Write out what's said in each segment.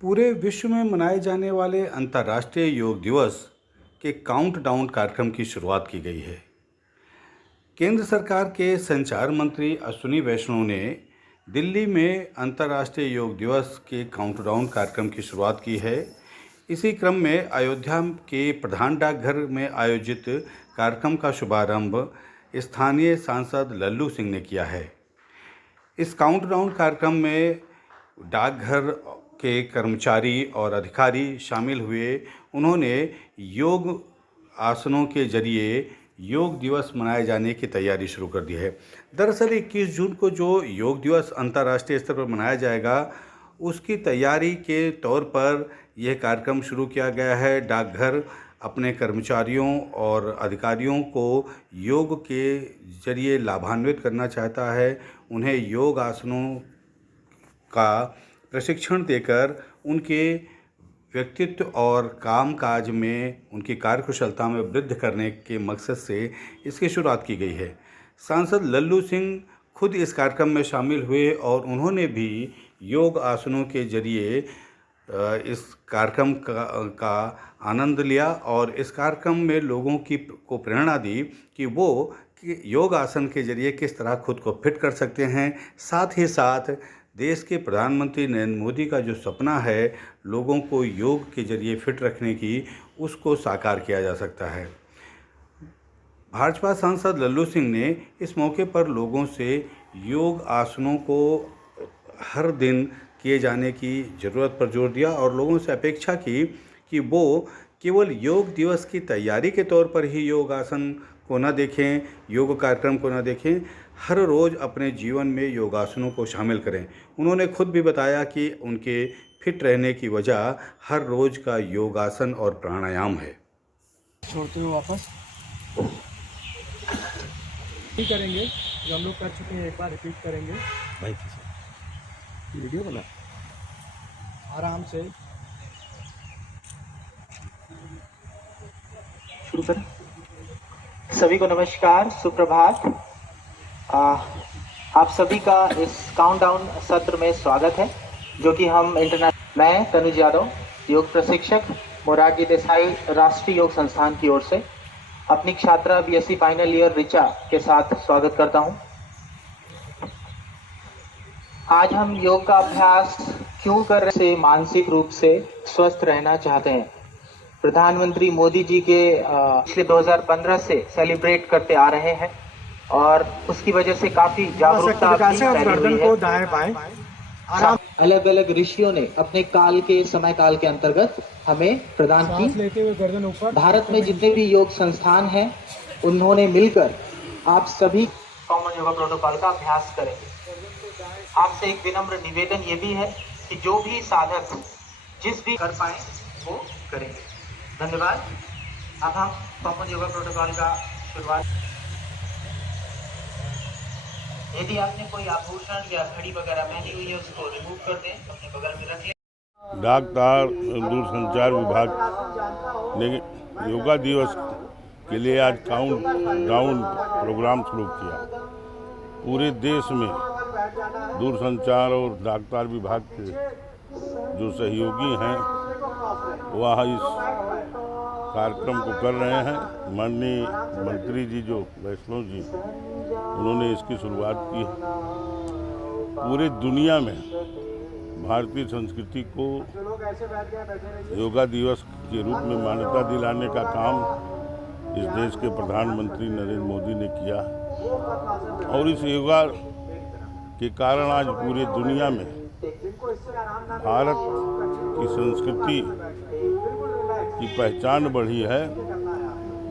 पूरे विश्व में मनाए जाने वाले अंतर्राष्ट्रीय योग दिवस के काउंटडाउन कार्यक्रम की शुरुआत की गई है। केंद्र सरकार के संचार मंत्री अश्विनी वैष्णव ने दिल्ली में अंतर्राष्ट्रीय योग दिवस के काउंटडाउन कार्यक्रम की शुरुआत की है। इसी क्रम में अयोध्या के प्रधान डाकघर में आयोजित कार्यक्रम का शुभारंभ स्थानीय सांसद लल्लू सिंह ने किया है। इस काउंटडाउन कार्यक्रम में डाकघर के कर्मचारी और अधिकारी शामिल हुए। उन्होंने योग आसनों के जरिए योग दिवस मनाए जाने की तैयारी शुरू कर दी है। दरअसल 21 जून को जो योग दिवस अंतर्राष्ट्रीय स्तर पर मनाया जाएगा, उसकी तैयारी के तौर पर यह कार्यक्रम शुरू किया गया है। डाकघर अपने कर्मचारियों और अधिकारियों को योग के जरिए लाभान्वित करना चाहता है। उन्हें योग आसनों का प्रशिक्षण देकर उनके व्यक्तित्व और कामकाज में उनकी कार्यकुशलता में वृद्धि करने के मकसद से इसकी शुरुआत की गई है। सांसद लल्लू सिंह खुद इस कार्यक्रम में शामिल हुए और उन्होंने भी योग आसनों के जरिए इस कार्यक्रम का आनंद लिया और इस कार्यक्रम में लोगों को प्रेरणा दी कि वो योग आसन के जरिए किस तरह खुद को फिट कर सकते हैं। साथ ही साथ देश के प्रधानमंत्री नरेंद्र मोदी का जो सपना है लोगों को योग के जरिए फिट रखने की, उसको साकार किया जा सकता है। भाजपा सांसद लल्लू सिंह ने इस मौके पर लोगों से योग आसनों को हर दिन किए जाने की ज़रूरत पर जोर दिया और लोगों से अपेक्षा की कि वो केवल योग दिवस की तैयारी के तौर पर ही योग आसन को न देखें, योग कार्यक्रम को न देखें, हर रोज़ अपने जीवन में योगासनों को शामिल करें। उन्होंने खुद भी बताया कि उनके फिट रहने की वजह हर रोज़ का योगासन और प्राणायाम है। छोड़ते हुए वापस नहीं करेंगे, जो हम लोग कर चुके हैं, एक बार रिपीट करेंगे। भाई वीडियो बना आराम से शुरू करें। सभी को नमस्कार, सुप्रभात। आप सभी का इस काउंटडाउन सत्र में स्वागत है, जो कि हम मैं तनुज यादव, योग प्रशिक्षक, मोरारजी देसाई राष्ट्रीय योग संस्थान की ओर से अपनी छात्रा बीएससी फाइनल ईयर ऋचा के साथ स्वागत करता हूं। आज हम योग का अभ्यास क्यों कर रहे हैं? मानसिक रूप से स्वस्थ रहना चाहते हैं। प्रधानमंत्री मोदी जी के पिछले 2015 से सेलिब्रेट करते आ रहे हैं और उसकी वजह से काफी जागरूकता अलग अलग ऋषियों ने अपने समय काल के अंतर्गत हमें प्रदान की। भारत में जितने भी योग संस्थान हैं, उन्होंने मिलकर आप सभी कॉमन योगा प्रोटोकॉल का अभ्यास करें। आपसे एक विनम्र निवेदन ये भी है कि जो भी साधक जिस भी कर पाए वो करेंगे। धन्यवाद। अब हम कॉमन योगा प्रोटोकॉल का शुरुआत। यदि आपने कोई आभूषण या घड़ी वगैरह पहनी हुई है, उसको रिमूव कर दें, अपने बगल में रख लें। डाकतार दूरसंचार विभाग ने योगा दिवस के लिए आज काउंट डाउन प्रोग्राम शुरू किया। पूरे देश में दूरसंचार और डाकतार विभाग के जो सहयोगी हैं वह इस कार्यक्रम को कर रहे हैं। माननीय मंत्री जी जो वैष्णव जी, उन्होंने इसकी शुरुआत की। पूरे दुनिया में भारतीय संस्कृति को योगा दिवस के रूप में मान्यता दिलाने का काम इस देश के प्रधानमंत्री नरेंद्र मोदी ने किया और इस योगा के कारण आज पूरे दुनिया में भारत की संस्कृति की पहचान बढ़ी है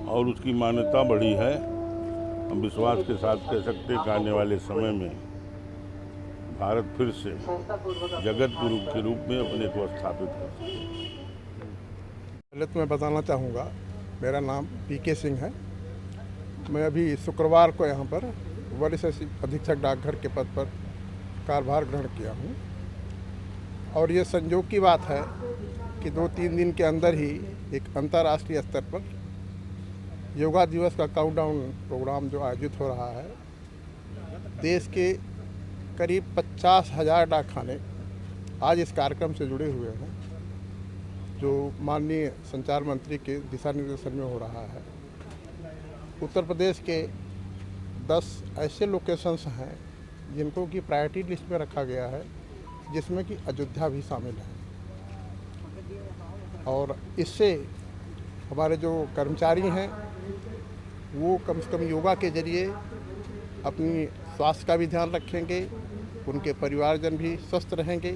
और उसकी मान्यता बढ़ी है। हम विश्वास के साथ कह सकते हैं कि आने वाले समय में भारत फिर से जगत गुरु के रूप में अपने को स्थापित कर सके। पहले तो मैं बताना चाहूँगा, मेरा नाम पीके सिंह है। मैं अभी शुक्रवार को यहाँ पर वरिष्ठ अधीक्षक डाकघर के पद पर कार्यभार ग्रहण किया हूँ और ये संयोग की बात है कि 2-3 दिन के अंदर ही एक अंतर्राष्ट्रीय स्तर पर योगा दिवस का काउंटडाउन प्रोग्राम जो आयोजित हो रहा है। देश के करीब 50,000 डाकखाने आज इस कार्यक्रम से जुड़े हुए हैं। जो माननीय संचार मंत्री के दिशा निर्देशन में हो रहा है। उत्तर प्रदेश के 10 ऐसे लोकेशंस हैं जिनको कि प्रायोरिटी लिस्ट में रखा गया है, जिसमें कि अयोध्या भी शामिल है। और इससे हमारे जो कर्मचारी हैं वो कम से कम योगा के जरिए अपनी स्वास्थ्य का भी ध्यान रखेंगे, उनके परिवारजन भी स्वस्थ रहेंगे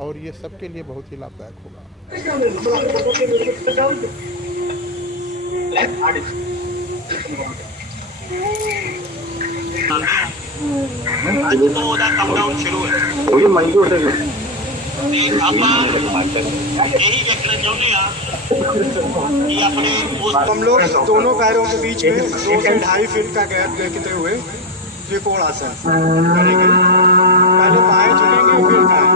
और ये सबके लिए बहुत ही लाभदायक होगा। हम लोग दोनों पैरों के बीच में 2 से 2.5 फीट का गैप देखते हुए त्रिकोण आसन करेंगे। पहले बाएं चलेंगे फिर दाएं।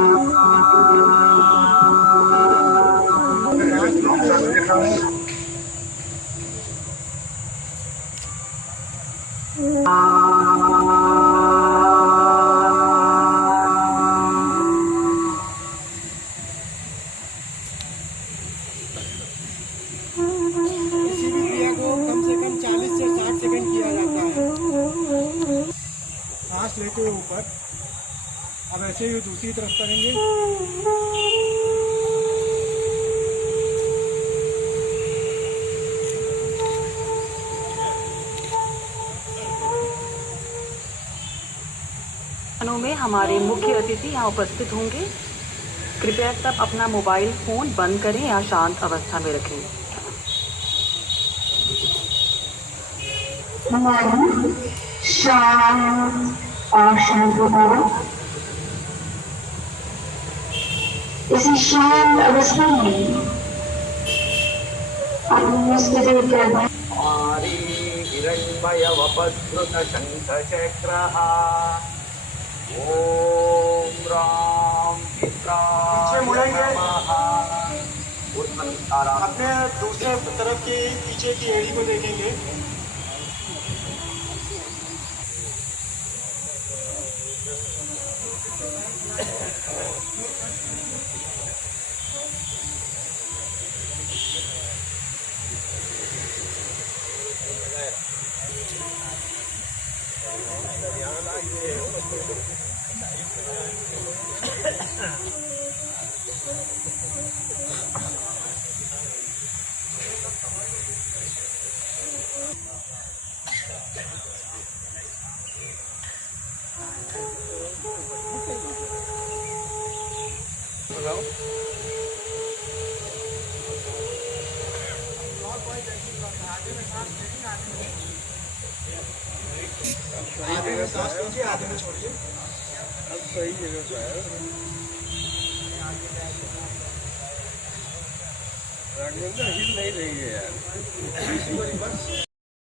किसी भी क्रिया को कम से कम 40 से 60 सेकंड किया जाता है। सांस लेते हुए ऊपर। अब ऐसे ही दूसरी तरफ करेंगे। में हमारे मुख्य अतिथि यहाँ उपस्थित होंगे। कृपया सब अपना मोबाइल फोन बंद करें या शांत अवस्था में रखें। इसी शांत अवस्था में अपनी स्थिति कर ओम राम पीछे मुड़ेंगे। अपने दूसरे तरफ की पीछे की एड़ी को देखेंगे। आधे में सांस लीजिए, आधे में छोड़िए। अब सही जगह पे है। राघवेंद्र हिल नहीं रही है यार।